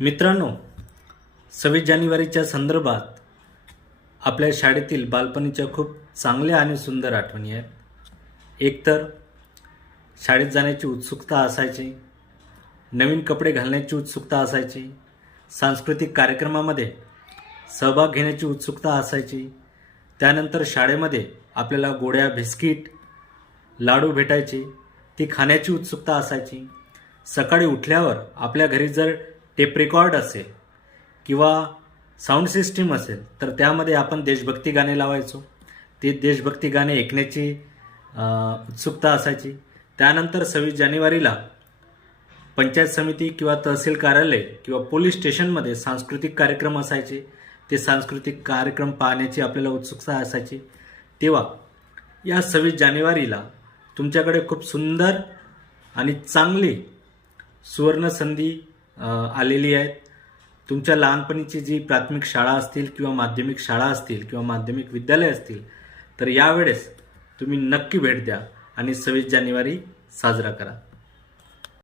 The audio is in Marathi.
मित्रांनो सव्वीस जानेवारीच्या संदर्भात आपल्या शाळेतील बालपणीच्या खूप चांगल्या आणि सुंदर आठवणी आहेत. एकतर शाळेत जाण्याची उत्सुकता असायची नवीन कपडे घालण्याची उत्सुकता असायची सांस्कृतिक कार्यक्रमामध्ये सहभाग घेण्याची उत्सुकता असायची त्यानंतर शाळेमध्ये आपल्याला गोड्या बिस्किट लाडू भेटायचे ती खाण्याची उत्सुकता असायची. सकाळी उठल्यावर आपल्या घरी जर टेप रेकॉर्ड असेल किंवा साऊंड सिस्टीम असेल तर त्यामध्ये आपण देशभक्ती गाणे लावायचो. ते देशभक्ती गाणे ऐकण्याची उत्सुकता असायची. त्यानंतर सव्वीस जानेवारीला पंचायत समिती किंवा तहसील कार्यालय किंवा पोलीस स्टेशनमध्ये सांस्कृतिक कार्यक्रम असायचे. ते सांस्कृतिक कार्यक्रम पाहण्याची आपल्याला उत्सुकता असायची. तेव्हा या सव्वीस जानेवारीला तुमच्याकडे खूप सुंदर आणि चांगली सुवर्ण संधी आलेली आहेत. तुमच्या लहानपणीची जी प्राथमिक शाळा असतील किंवा माध्यमिक शाळा असतील किंवा माध्यमिक विद्यालय असतील तर यावेळेस तुम्ही नक्की भेट द्या आणि सव्वीस जानेवारी साजरा करा.